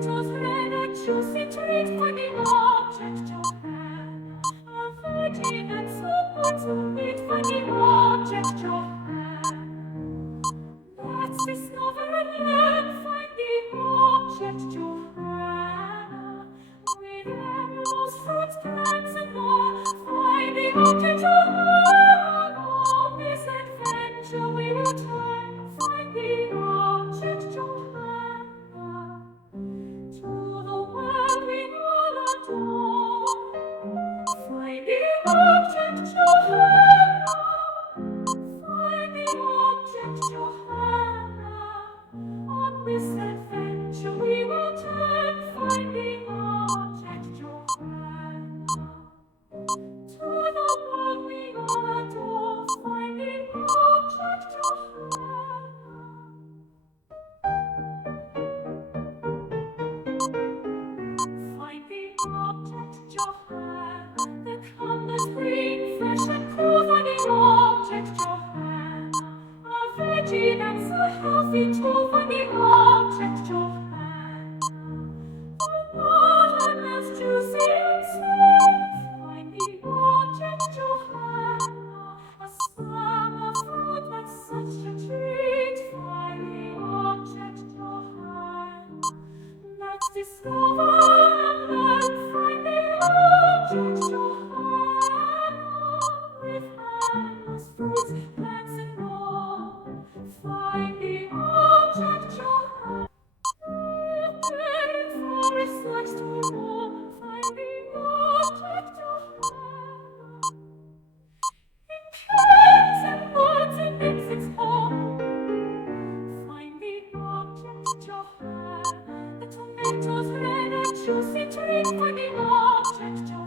tomatoes red, a juicy treat for the object Johanna. A virgin and so to meet for the object Johanna. Let's discover and learn, find the object Johanna. With animals, fruits, plants, and more, find the object Johanna. On this adventure we will turn, find the object Johanna. To the world we all adore, find the object Johanna. Find the object Johanna. On this adventure we will turn, find the object Johanna. To the world we all adore, find the object Johanna. Find the object Johanna. The colors green, fresh and cool, find the object Johanna. A virgin and so healthy too, find the object Johanna. A watermelon's juicy and sweet, find the object Johanna. A summer fruit that's such a treat, find the object Johanna. Let's discover and learn, find the object Johanna. With animals, fruits, plants, and more, find the object Johanna. In forests next to more, find the object Johanna. In caves and woods and insects home, find the object Johanna. The tomatoes red, a juicy treat for the object Johanna.